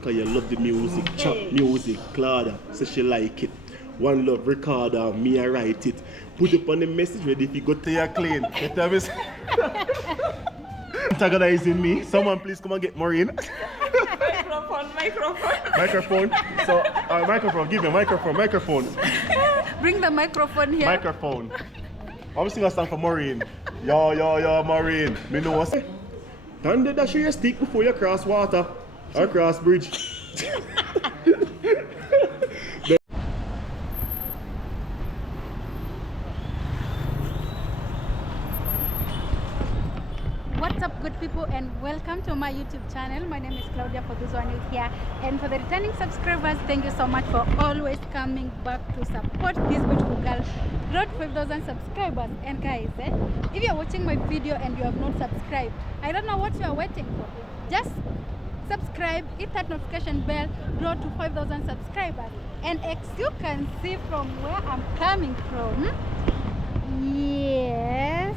because you love the music, chat music. Claudia says she like it. One love recorder, me I write it. Put up on the message ready if you go to your clean. Antagonizing me. Someone please come and get Maureen. Microphone. So, microphone. Give me a microphone. Bring the microphone here. Microphone. I'm singing a song for Maureen. Yo, Maureen. Me know what's. Don't do dash your stick before you cross water or cross bridge. What's up, good people, and welcome to my YouTube channel. My name is Claudia for those who are new here, and for the returning subscribers, thank you so much for always coming back to support this beautiful girl. Road 5,000 subscribers. And guys, if you're watching my video and you have not subscribed, I don't know what you are waiting for. Just subscribe, hit that notification bell, road to 5,000 subscribers. And as you can see from where I'm coming from, yes,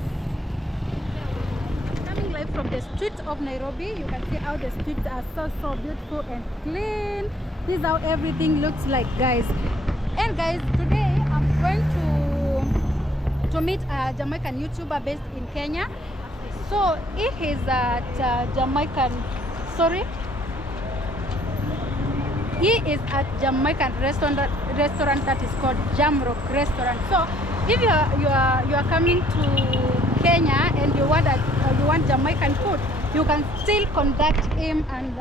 live from the streets of Nairobi. You can see how the streets are so beautiful and clean. This is how everything looks like, guys. And guys, today I'm going to meet a Jamaican YouTuber based in Kenya. So he is at he is at Jamaican restaurant that is called Jamrock restaurant. So if you are coming to Kenya and you want Jamaican food, you can still contact him, and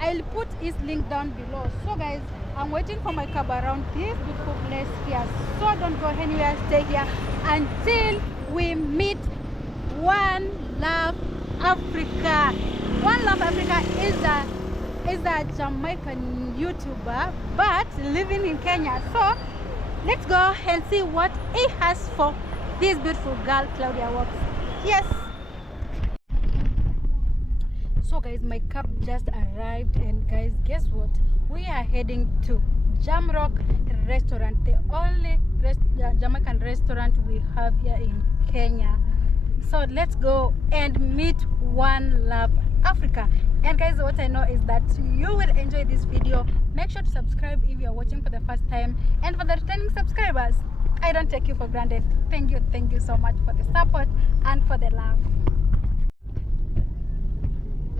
I'll put his link down below. So guys, I'm waiting for my cab around this beautiful place here, so don't go anywhere, stay here until we meet One Love Africa. One Love Africa is a Jamaican YouTuber but living in Kenya. So let's go and see what he has for this beautiful girl, Claudia Walks. Yes. So guys, my cab just arrived, and guys, guess what? We are heading to Jamrock restaurant, the only Jamaican restaurant we have here in Kenya. So let's go and meet One Love Africa. And guys, what I know is that you will enjoy this video. Make sure to subscribe if you are watching for the first time, and for the returning subscribers, I don't take you for granted. Thank you so much for the support and for the love.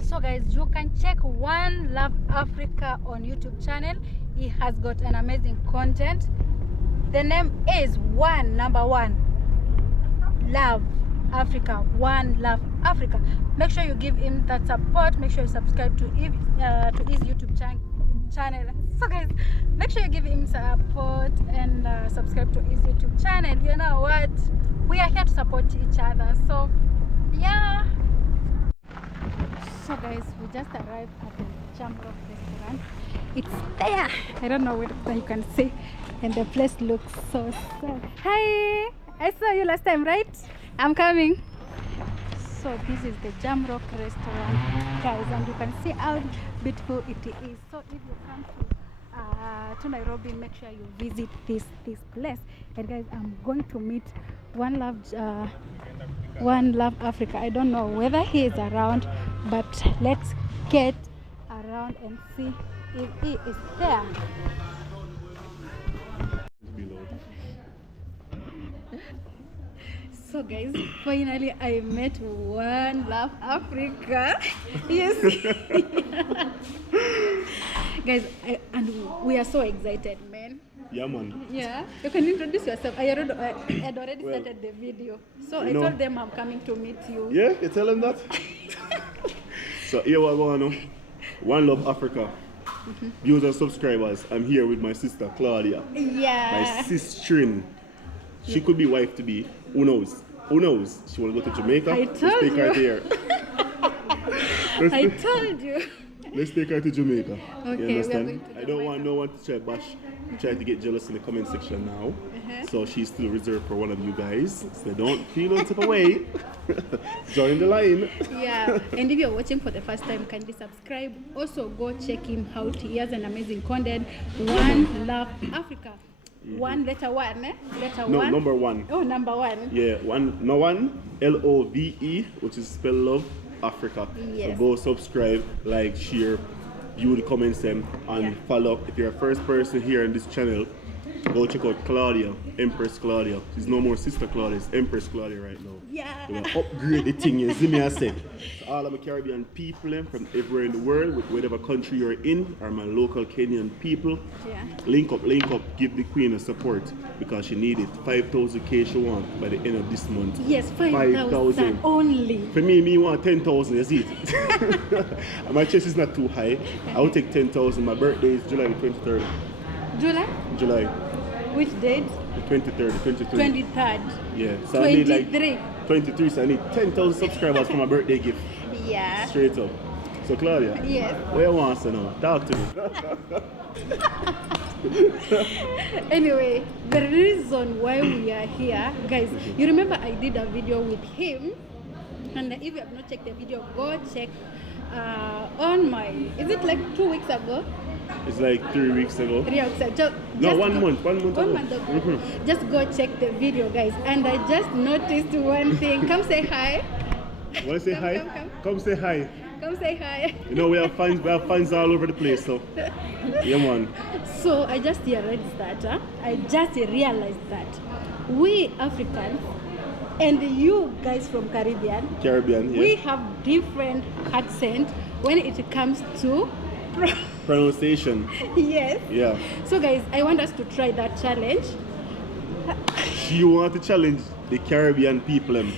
So guys, you can check One Love Africa on YouTube channel. He has got an amazing content. The name is number one Love Africa. One Love Africa. Make sure you give him that support. Make sure you subscribe to his YouTube channel. So guys, make sure you give him support and subscribe to his YouTube channel. You know what, we are here to support each other. So yeah. So guys, we just arrived at the Jamrock restaurant. It's there, I don't know whether you can see, and the place looks so sad. Hi, I saw you last time, right? I'm coming. So this is the Jamrock restaurant, guys, and you can see how beautiful it is. So if you come to Nairobi, make sure you visit this place. And guys, I'm going to meet One Love Africa. I don't know whether he is around, but let's get around and see if he is there. So guys, finally I met One Love Africa. Yes. Guys, and we are so excited, man. Yeah, man. Yeah. You can introduce yourself. I had already started the video. So I told them I'm coming to meet you. Yeah, you tell them that? So here we go now. One Love Africa. Viewers and subscribers, I'm here with my sister Claudia. Yeah. My sister. She could be wife to be. Who knows? Who knows? She want to go to Jamaica. I told you. Let's take her there. I told you. Let's take her to Jamaica. Okay, you understand? we are going to I don't want no one to try to get jealous in the comment section now. So she's still reserved for one of you guys. So don't feel on tip away. Join the line. Yeah. And if you're watching for the first time, kindly subscribe. Also go check him out. He has an amazing content. One Love Africa. One letter one, eh? Letter no, one. Number one. Oh, number one. Yeah, one LOVE, which is spell love Africa. Yes. So go subscribe, like, share, view the comments them and follow. If you're a first person here on this channel, go check out Claudia, Empress Claudia. She's no more Sister Claudia, it's Empress Claudia right now. Yeah. We're gonna upgrade the thing, you see me I said. So all of my Caribbean people from everywhere in the world, whatever country you're in, or my local Kenyan people, link up, give the Queen a support because she needs it. 5,000K she wants by the end of this month. Yes, 5,000 only. For me want 10,000, you see it. My chest is not too high. I will take 10,000. My birthday is July 23rd. July. Which date? The 23rd, 23rd. Yeah. So 23. I need like 23, so I need 10,000 subscribers for my birthday gift. Yeah. Straight up. So Claudia, yes. What you want to know? Talk to me. Anyway, the reason why we are here, guys, you remember I did a video with him, and if you have not checked the video, go check on my, is it like 2 weeks ago? It's like 3 weeks ago. 3 weeks ago. No, 1 month. 1 month ago. Just go check the video, guys. And I just noticed one thing. Come say hi. Want to say hi? Come say hi. Come say hi. You know we have fans all over the place, so yeah man. So I just realized that we Africans and you guys from Caribbean, we have different accent when it comes to pronunciation. Yes. Yeah. So guys, I want us to try that challenge. She want to challenge the Caribbean people, yes.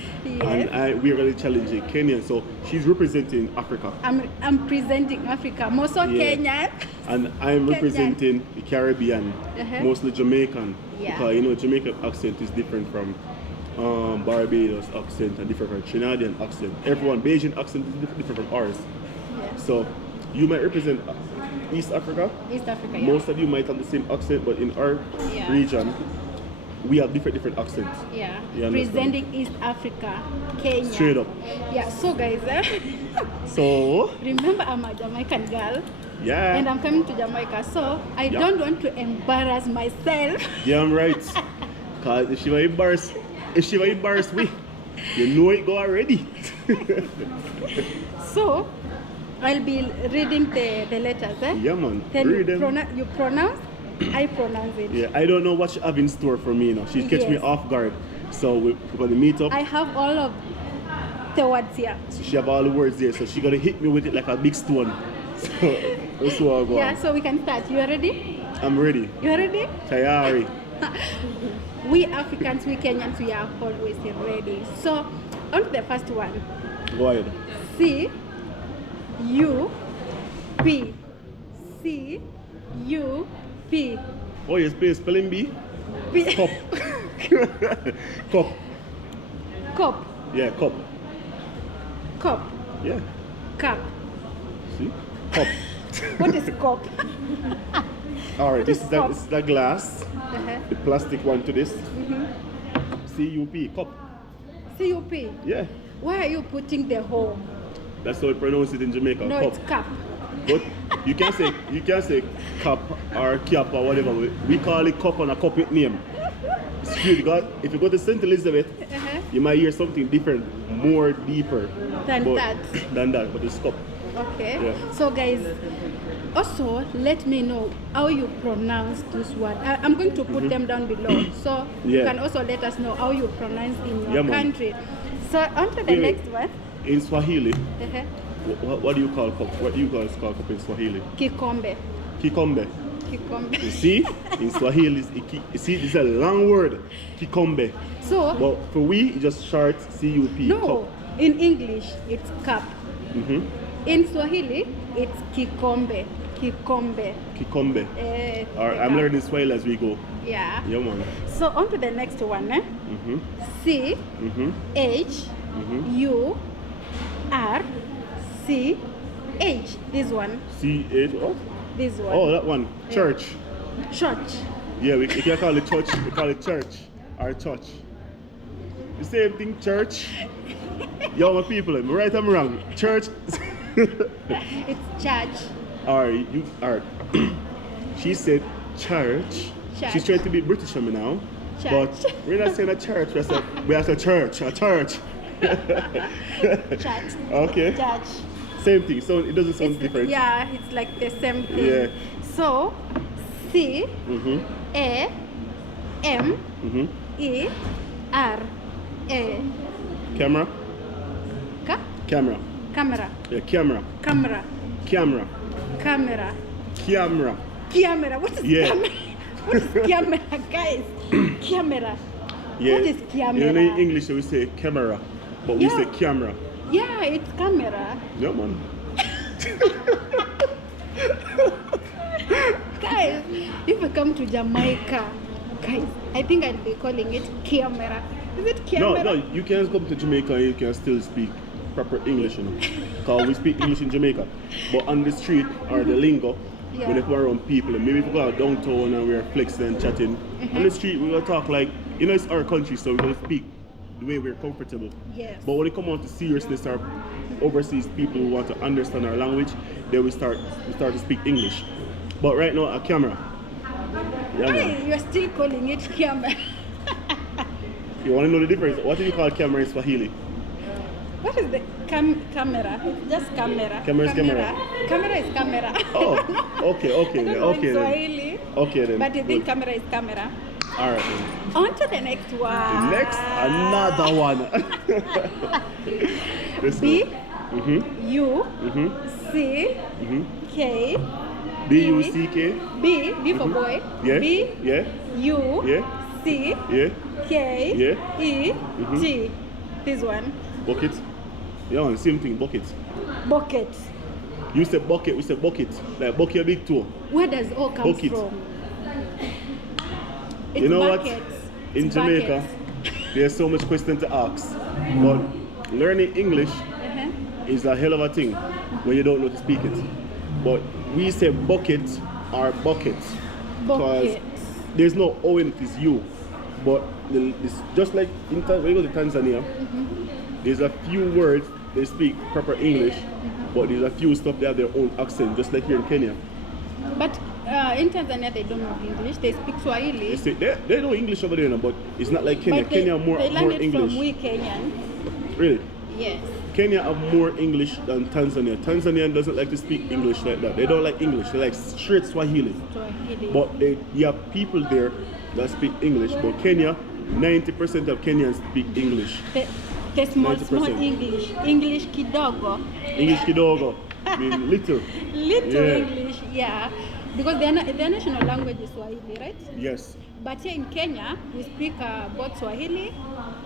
And we're going to challenge the Kenyan. So she's representing Africa. I'm presenting Africa, most of Kenyan. And I'm representing the Caribbean, mostly Jamaican. Because you know Jamaican accent is different from Barbados accent and different from Trinidadian accent. Everyone, Bayesian accent is different from ours. Yeah. So you might represent East Africa. East Africa, Most of you might have the same accent, but in our region, we have different accents. Yeah. Presenting East Africa, Kenya. Straight up. Yeah. So guys, so remember I'm a Jamaican girl. Yeah. And I'm coming to Jamaica, so I don't want to embarrass myself. Yeah, I'm right. Cause if she was embarrassed, we, you know it go already. So I'll be reading the letters. Yeah, man. Then read them. You pronounce. I pronounce it. Yeah, I don't know what she have in store for me now. She catch me off guard. So we're gonna meet up. I have all of the words here. So she have all the words there. So she gonna hit me with it like a big stone. So that's what I go. Yeah, so we can start. You ready? I'm ready. You ready? Tayari. We Africans, we Kenyans, we are always ready. So on to the first one. Go ahead. C U P. C U P. Oh, yes, please spelling bee. P. Cup. Cup. Cup. Yeah, cup. Cup. Yeah. Cup. See? Cup. What is cup? Alright, this is the glass. The plastic one to this. C-U-P, cup. C-U-P? Yeah. Why are you putting the hole? That's how we pronounce it in Jamaica. No, cup. it's cup. But you can say cup or cap or whatever. We call it cup on a cup with name. It's cute because if you go to St. Elizabeth, you might hear something different, more deeper than that, but it's cup. Okay. Yeah. So guys, also let me know how you pronounce this word. I'm going to put them down below, so you can also let us know how you pronounce in your country. So on to the next one. In Swahili, what do you call cup? What do you guys call cup in Swahili? Kikombe. Kikombe. Kikombe. You see, in Swahili, you see, it's a long word, kikombe. So, but for we, it's just short C-U-P. No, cup. In English, it's cup. In Swahili, it's kikombe. Kikombe. Kikombe. Alright, I'm learning Swahili as we go. Yeah. Yeah, man. So on to the next one. C H U R C H. This one. C-H, what? This one. Oh, that one. Church. Church. Yeah, we can't call it church. We call it church. Or church. The same thing, church. Yo, my people, am I right or am I wrong? Church. It's church. Alright, she said church. She's trying to be British on me now. Church. But we're not saying a church, we have a church. A church. Church. Okay. Church. Same thing. So it doesn't sound different. Yeah, it's like the same thing. Yeah. So, C, Mm-hmm. A, M, Mm-hmm. E, R, A. Camera. Ka? Camera. Camera. Yeah, camera. Camera. Camera. Camera. Camera. Camera. What is Yeah. camera? What is camera, guys? Camera. Yeah. What is camera? In English we say camera, but we Yeah. say camera. Yeah, it's camera. Yeah, man. Guys, if we come to Jamaica, guys, I think I'll be calling it camera. Is it No, camera? no, you can come to Jamaica and you can still speak proper English, you know. Because we speak English in Jamaica. But on the street or the lingo, Yeah. when we're around people, and maybe if we go out downtown and we're flexing and chatting, on the street we're gonna talk like, you know, it's our country, so we're gonna speak the way we're comfortable. Yes. But when it comes on to seriousness or overseas people who want to understand our language, then we start to speak English. But right now, a camera. Yeah, man. Hey, you're still calling it camera. You want to know the difference? What do you call camera in Swahili? What is the camera? It's just camera. Camera is camera. Camera is camera. Oh, okay, I okay, don't then, know okay in then. Swahili, Okay then. but I think Good. camera is camera. All right then. On to the next one. Next, another one. Let's B, go. Mhm. U, Mhm. C, Mhm. K, B-U-C-K. B for boy. Yeah. B, Yeah. U, Yeah. C, Yeah. K, Yeah. E, Mhm. T. This one. Bucket. Yeah, man, same thing. Bucket. Bucket. You say bucket. We say bucket. Like bucket your big toe. Where does O come Bucket. from? It's You know buckets. what? In It's Jamaica, buckets. there's so much question to ask. But learning English Uh-huh. is a hell of a thing when you don't know to speak it. But we say bucket or bucket. Bucket. There's no O in it, it's you. But it's just like when you go to Tanzania, there's a few words they speak proper English, but there's a few stuff they have their own accent, just like here in Kenya. But in Tanzania they don't know English. They speak Swahili. They know English over there, now, but it's not like Kenya. But Kenya they more learn it English. from we Kenyans. Really? Yes. Kenya have more English than Tanzania. Tanzania doesn't like to speak English like that. They don't like English. They like straight Swahili. Swahili. But you have people there that speak English. But Kenya, 90% of Kenyans speak English. The small 90%. English. English kidogo. English kidogo, mean little. Little Yeah. English, yeah. Because their national language is Swahili, right? Yes. But here in Kenya, we speak both Swahili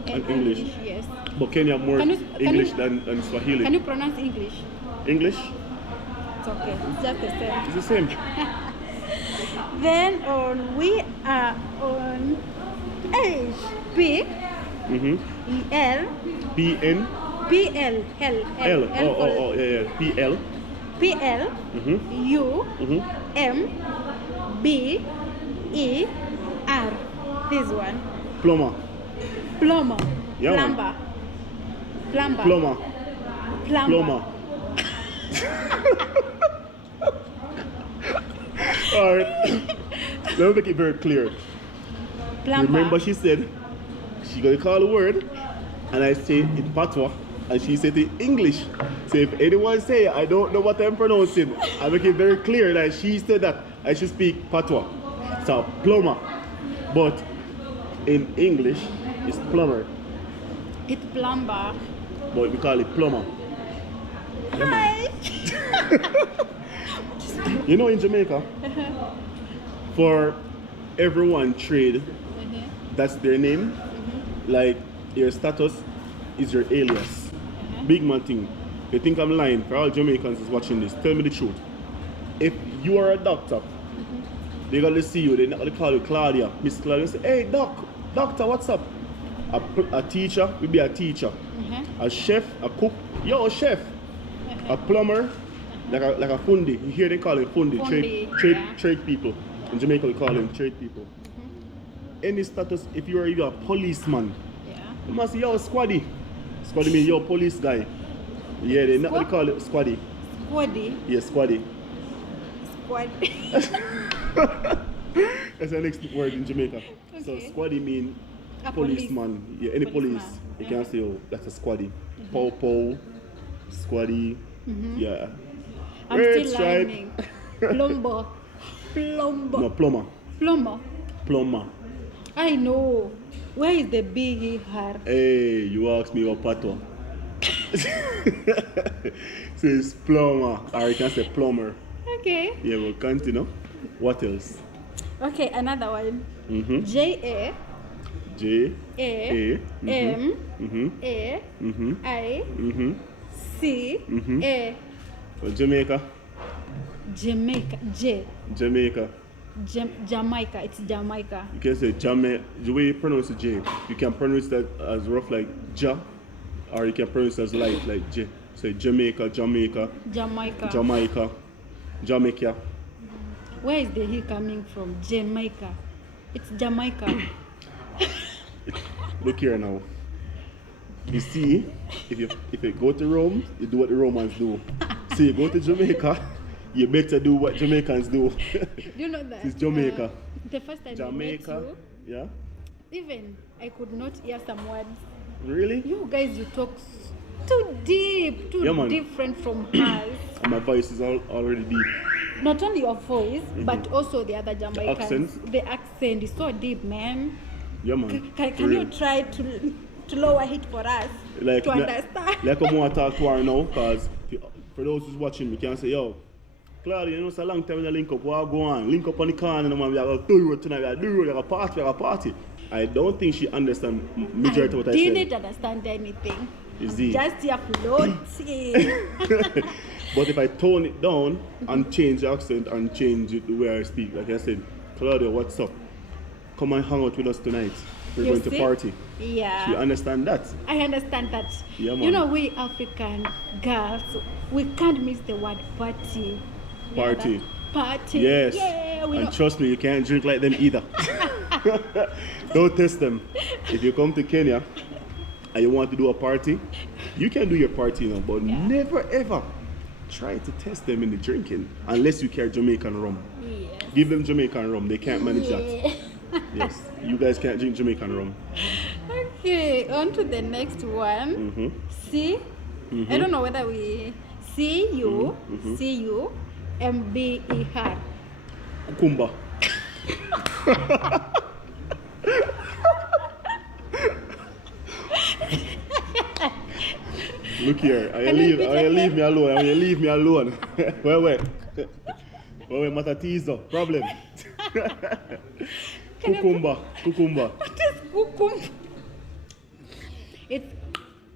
and English. Yes. But Kenya have more Can English you- than Swahili. Can you pronounce English? English? It's okay. It's just the same. It's the same. Then we are on H. P. Mm-hmm. L. P-N. P. L. L. L. Oh, yeah. P-L. P. L. Mm-hmm. U. Mm-hmm. M. B. E. R. This one. Plumber. Plumber. Yeah, man. Plumber. Plumber. Plumber. Plumber. Plumber. Alright. Let me make it very clear. Plumber. Remember she said she gonna call a word and I say it in patois and she said it in English. So if anyone say I don't know what I'm pronouncing, I make it very clear that she said that I should speak patois. So plumber. But in English it's plumber. It's plumber. But we call it plumber. Hi. You know in Jamaica, for everyone trade, that's their name. Like your status is your alias. Big man thing. You think I'm lying? For all Jamaicans is watching this, tell me the truth. If you are a doctor, they're gonna see you, they're not gonna call you Claudia, Miss Claudia, say, hey doctor, what's up? A teacher will be a teacher. A chef, a cook, yo chef. A plumber, like a fundi. You hear they call it fundi, trade people. In Jamaica we call them trade people. Any status, if you are even a policeman, you must say, yo, squaddy. Squaddy means yo, police guy. Yeah, they not gonna call it squaddy. Squaddy. Yeah, squaddy. Squad. That's the next word in Jamaica. So Okay. squaddy mean A policeman. Yeah, any police. Policeman. You can say, oh, that's a squaddy. Pow pow, squaddy. Yeah. I'm Red still stripe. learning. Plumbo. Plumbo. No, plumber. Plumber. Plumber. I know. Where is the big hair? Hey, you asked me what patwa. So it's plumber, or you can say plumber. Okay. Yeah, we'll continue. What else? Okay, another one. Mm-hmm. J-A. J. A. M. Mm-hmm. A. Mm-hmm. I. Mm-hmm. C. Mhm. A. Jamaica. Jamaica. Jamaica. Jamaica. It's Jamaica. You can say Jamaica. The way you pronounce the J, you can pronounce that as rough like Ja, or you can pronounce it as light like J. Say Jamaica, Jamaica, Jamaica. Jamaica, Jamaica. Where is the he coming from? Jamaica. It's Jamaica. Look here now. You see, if you go to Rome, you do what the Romans do. So you go to Jamaica, you better do what Jamaicans do. Do you know that? It's Jamaica. The first time Jamaica. I met you, Yeah. even I could not hear some words. Really? You guys, you talk too deep, too Yeah, man. different from us. And my voice is already deep. Not only your voice, but also the other Jamaicans. accent. The accent is so deep, man. Yeah, man. Can For you real. try to lower it for us Like, to understand? Like I'm going to talk to her now, because for those who's watching, we can say, yo, Claudia, you know, it's a long time we link up. What go on? Link up on the corner, man. We are going to do it tonight. We are doing it. We are a party. I don't think she understands majority of what I said. Didn't understand anything. Is it? Just your floating. But if I tone it down and change the accent and change it the way I speak, like I said, Claudia, what's up? Come and hang out with us tonight. We're You going see? to party. Yeah. You understand that? I understand that. Yeah, man. You know, we African girls, we can't miss the word party. You know Party. that? Party. Yes. Yeah, we And know. trust me, you can't drink like them either. Don't test them. If you come to Kenya and you want to do a party, you can do your party, you know, but never ever try to test them in the drinking unless you carry Jamaican rum. Yes. Give them Jamaican rum. They can't manage that. Yes. You guys can't drink Jamaican rum. Okay, on to the next one. Mm-hmm. C. I don't know whether we C-U, M-B-E-R. Kukumba. Look here, I leave me alone. You leave me alone. Wait. Matatizo, problem. Cucumber. What is cucumber? It's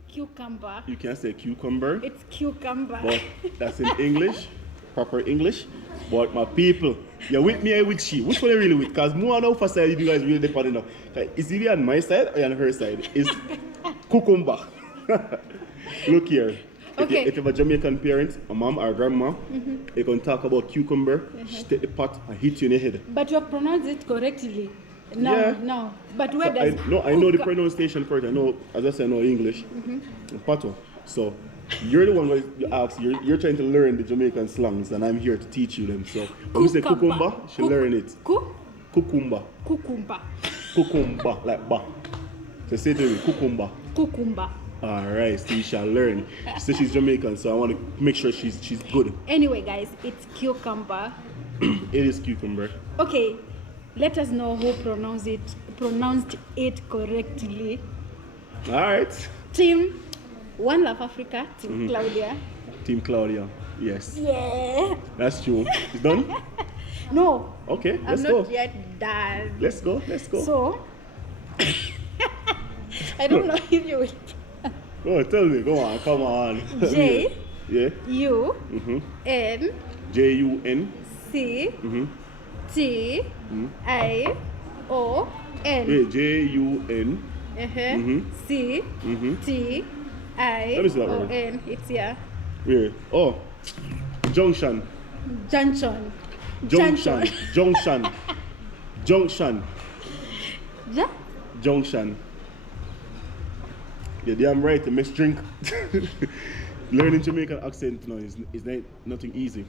cucumber. You can say cucumber, It's cucumber. but that's in English, proper English. But my people, you're with me or with she? Which one are you really with? Because more on our side, you guys really depend enough. Is it on my side or on her side? It's cucumber. Look here. Okay. If you have a Jamaican parent, a mom or a grandma, you can talk about cucumber, she take the pot and hit you in the head. But you have pronounced it correctly. No, Yeah. no. But where does I know the pronunciation for it. I know, as I said, I know English. Pato. So you're the one who you ask. You're trying to learn the Jamaican slangs, and I'm here to teach you them. So when we say cucumber, she learn it. Cucumber. Cucumber, like ba. So say to me, cucumber. Cucumber. Alright, so you shall learn. She says she's Jamaican, so I want to make sure she's good. Anyway, guys, it's cucumber. It is cucumber. Okay, let us know who pronounced it correctly. Alright. Team One Love Africa, Team Claudia. Team Claudia. Yes. Yeah. That's true. It's done? No. Okay, let's I'm go. not yet done. Let's go. So, I don't know if you will. Go, tell me. Go on. Come on. J. Yeah. U. Mm-hmm. N. J-U-N. C. Mm-hmm. T. I. O. N. Yeah, J-U-N. C. T. I. Let me see that O. word. N. It's here. Yeah. Oh. Junction. Junction. Junction. Junction. Junction. Ja? Junction. Yeah, damn right. The mixed drink. Learning Jamaican accent, you know, is nothing easy.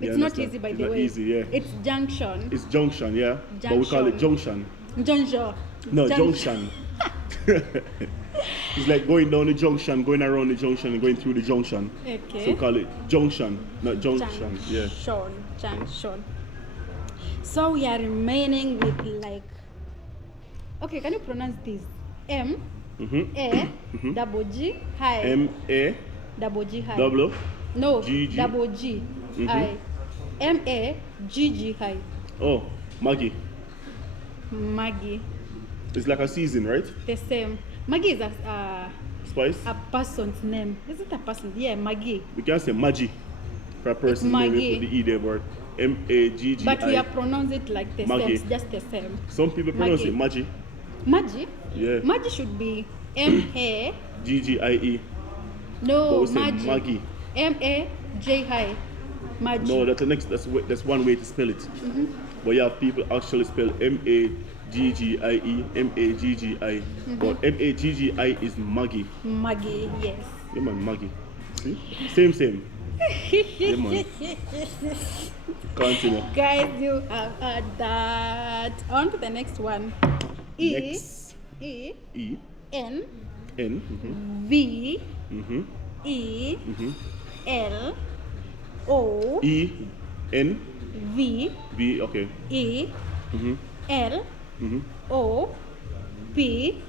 You It's not understand? easy, by It's the not way. easy, yeah. It's junction. It's junction, yeah. But we call it junction. Junction. No, Junction. junction. It's like going down the junction, going around the junction, and going through the junction. Okay. So we call it junction, not junction. Yeah. Junction. So we are remaining with like. Okay, can you pronounce this? M A double G I. M A double G I. double. No. G G. Double G I. M A G G I. Oh, Maggie. Maggie. It's like a season, right? The same. Maggie is a Spice. person's name. Is it a person? Yeah, Maggie. We can say Maggie for a person's name with the E there, but M-A-G-G-I. But we have pronounced it like the Maggie. same, just the same. Some people pronounce it Maggie. Maggie? Yeah. Maggie should be M-A... G-G-I-E. No, we say Maggie. Maggie. M-A-J-I. Maggie. No, that's one way to spell it. But you have people actually spell M-A-G-G-I-E, M-A-G-G-I. But M-A-G-G-I is Maggie. Maggie, yes. Yeah, man, Maggie. See? Same. Yeah, man. Continue. Guys, you have heard that. On to the next one. Next. E. E. N. N. V. E. L. O. E. N. V. V. Okay. E. L. O. P.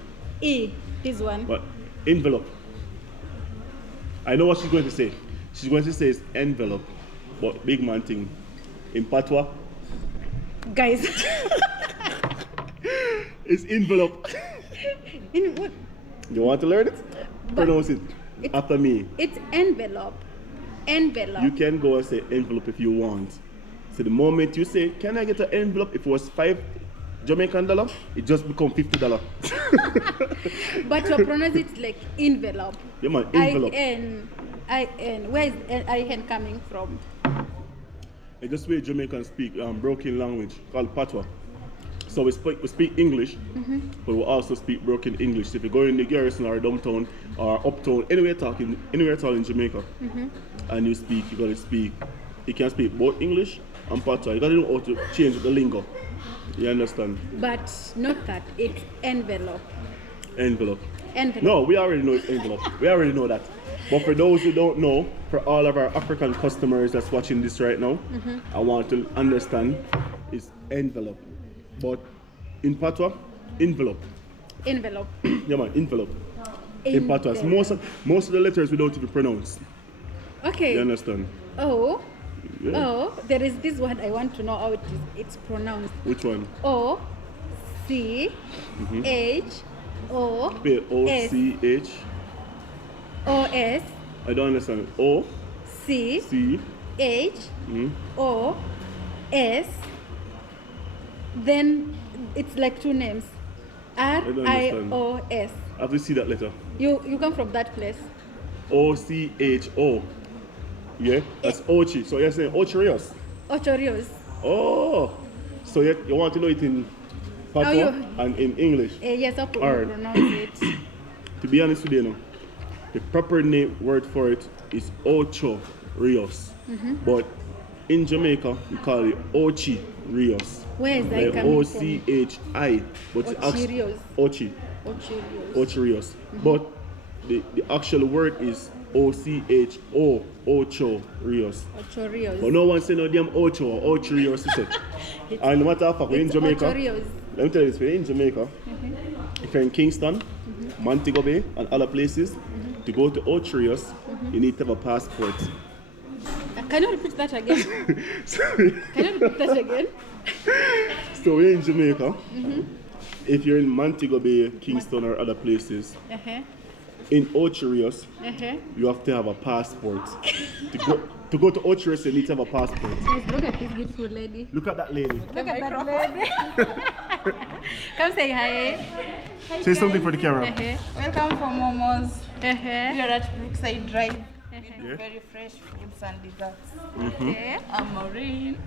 E. This one. But envelope. I know what she's going to say. She's going to say it's envelope. But big man thing. In Patois, Guys. it's envelope. In what? You want to learn it? Pronounce it after me. It's envelope. Envelope. You can go and say envelope if you want. So the moment you say, can I get an envelope? If it was $5 Jamaican, it just become $50. But you pronounce it like envelope. Yeah, man, envelope. I-N. Where is I-N coming from? It's just where Jamaicans speak broken language called Patois. So we speak English, but we also speak broken English. So if you go in the garrison or downtown or uptown, anywhere at all in Jamaica, and you gotta speak. You can speak both English and Patois. You gotta know how to change the lingo. You understand? But not that. It's envelope. Envelope. Envelope. No, we already know it's envelope. We already know that. But for those who don't know, for all of our African customers that's watching this right now, I want to understand it's envelope. But in Patois, envelope. Envelope. Yeah, man, envelope. In Patois, most of the letters we don't even pronounce. Okay. You understand? Oh. Yeah. Oh, there is this one I want to know how it's pronounced. Which one? O C H O Wait, O-C-H. O S I don't understand. O C C H O S. Then it's like two names. R-I-O-S. I have to see that letter. You come from that place. O-C-H-O. Yeah, that's Ochi. So you're saying Ocherios. Ochorios. Oh, so you want to know it in Patois and in English? Yes, I Alright. pronounce it. To be honest with you, now, the proper word for it is Ocho Rios. But in Jamaica, we call it Ochi Rios. Where is that coming O-C-H-I. But it's Ochirios. Ochi. Ochirios. Ocherios. But the actual word is O-C-H-O. Ocho Rios. Ochorios. But no one say no damn Ocho or Ocherios. And no matter how we're in Jamaica. Ochorios. Let me tell you this, we're in Jamaica. If you're in Kingston, Montego Bay, and other places, to go to Ocherios, you need to have a passport. Can you repeat that again? Sorry. Can you repeat that again? So we're in Jamaica. If you're in Montego Bay, Kingston, or other places, in Ocherios, you have to have a passport. To go to Ocherios, you need to have a passport. Look at this beautiful lady. Look at that lady. Look at that lady. Come say hi. Say something for the camera. Welcome from Momo's. Here Here at Brookside Drive. Yeah. Very fresh foods and desserts. Okay. I'm Maureen.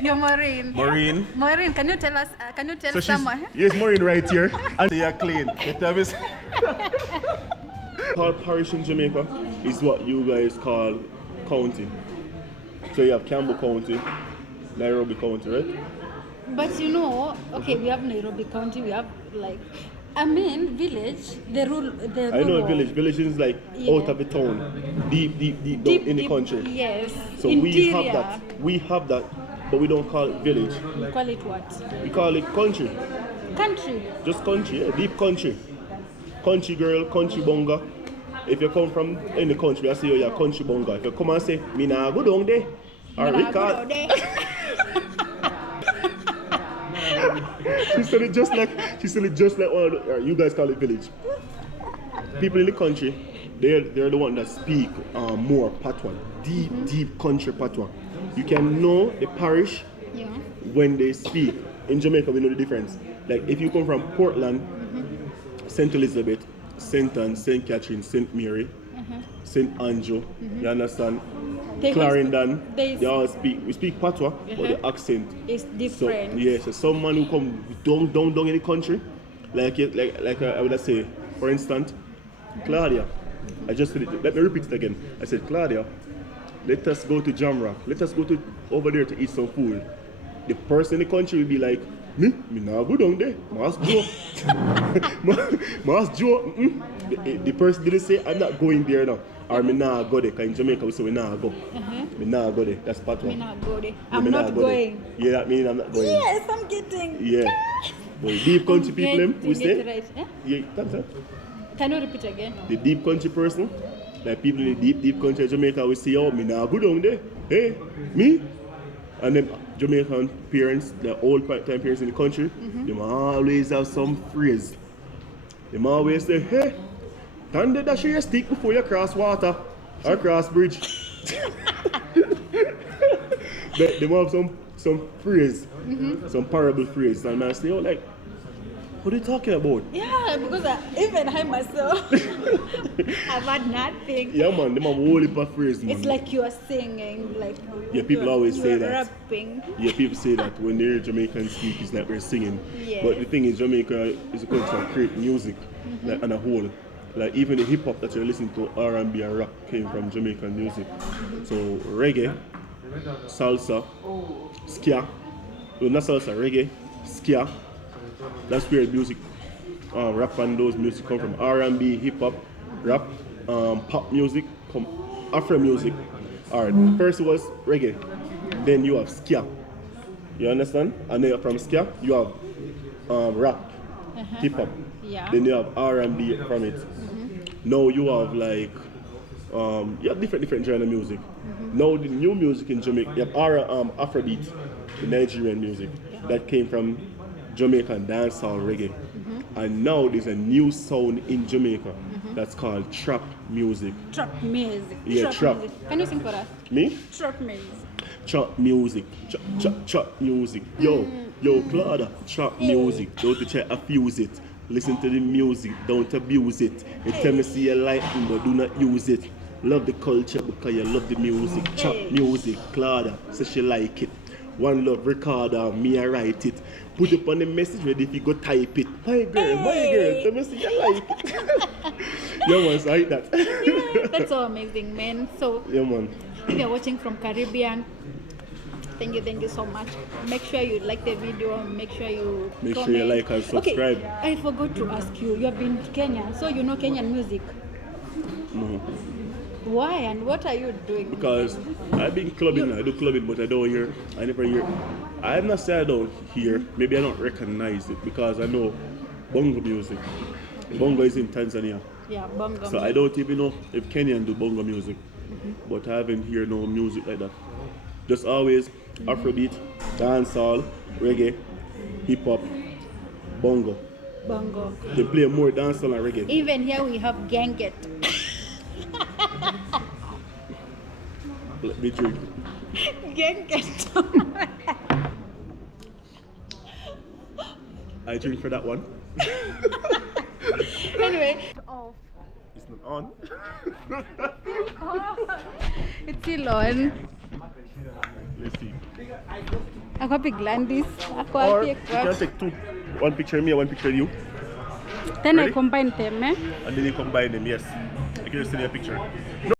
You're Maureen. Maureen. Maureen, can you tell us? Can you tell someone? Yes, Maureen right here. And they are clean. You tell me. Our parish in Jamaica is what you guys call county. So you have Campbell County, Nairobi County, right? But you know, okay, we have Nairobi County. We have like I mean, village, the rule. I know village. Village is like out of the town, deep down in the country. Yes. So Interior. we have that, but we don't call it village. We call it what? We call it country. Country. Just country, yeah, deep country. Country girl, country bonga. If you come from in the country, I say you're country bonga. If you come and say, me nah go down there, or record. She said it just like all you guys call it village. People in the country, they're the one that speak more patois, deep country patois. You can know the parish when they speak. In Jamaica, we know the difference. Like if you come from Portland, St. Elizabeth, St. Anne, St. Catherine, St. Mary, St. Andrew, you understand? Clarendon, they all we speak patois, but the accent is different. So, yeah, so someone who come down in the country, like I would say, for instance, Claudia. I just said it, let me repeat it again. I said, Claudia, let us go to Jamrock. Let us go to over there to eat some food. The person in the country will be like, me nah go down there. Mas Joe. Mas Joe. The person didn't say, I'm not going there now. Or me nah go there. Because in Jamaica we say we nah go. Me nah go there. That's part one. Me nah go there. I'm not going. Yeah, that means I'm not going. Yes, I'm getting. Yeah. But deep country people, we say. Right. Yeah, that's it. Can you repeat again? The deep country person, like people in the deep country of Jamaica, we say, oh, me nah go down there. Hey, me? And then Jamaican parents, the old time parents in the country, they always have some phrase. They always say, hey, can they dash your stick before you cross water or cross bridge? They have some phrase, some parable phrase. And I say, oh, like, what are you talking about? Yeah, because even I myself, I've had nothing. Yeah, man, they have a whole heap of phrase, man. It's like you are singing, like people always say that. Rapping. Yeah, people say that when they're Jamaican speak, it's like we're singing. Yeah. But the thing is, Jamaica is a country that create music, like on a whole. Like even the hip hop that you're listening to, R&B and rock came from Jamaican music. So reggae, salsa, ska, well, not salsa, reggae, ska. That's where music, rap and those music come from. R&B, hip hop, rap, pop music, Afro music. Alright, first was reggae, then you have ska. You understand? And then from ska, you have rap, hip hop. Yeah. Then you have R&B from it. Now you have like, you have different genre of music. Now the new music in Jamaica, you have Afrobeat, the Nigerian music that came from Jamaican dancehall reggae. And now there's a new sound in Jamaica that's called trap music. Trap music. Yeah, trap. Music. Can you sing for us? Me? Trap music. Trap music. Trap music. Yo, Claudia, trap music. Don't try to fuse it. Listen to the music, don't abuse it. You tell me see you like it, but do not use it. Love the culture because you love the music. Trap music, Claudia says she like it. One love recorder, me I write it. Put up on the message ready if you go type it. My girl, tell me see you like it. Yeah man, so I like that. Yeah, that's so amazing, man. So yeah man. if you're watching from Caribbean, thank you so much. Make sure you like the video, make sure you like and subscribe. Okay, I forgot to ask you, you've been to Kenya, so you know Kenyan music? No. Why and what are you doing? Because I've been clubbing, I do clubbing, but I never hear. I'm not saying I don't hear, maybe I don't recognize it because I know bongo music. Bongo is in Tanzania. Yeah, bongo. So I don't even know if Kenyan do bongo music, but I haven't heard no music like that. Just always Afrobeat, dancehall, reggae, hip hop, bongo. Bongo. They play more dancehall and reggae. Even here we have ganget. Let me drink. Ganget. I drink for that one. Anyway. Off. It's not on. It's still on. Let's see. Ako biglan this. Or you can take two. One picture of me and one picture of you. Then Ready? I combine them, eh? And then you combine them, yes. You can just send me a picture.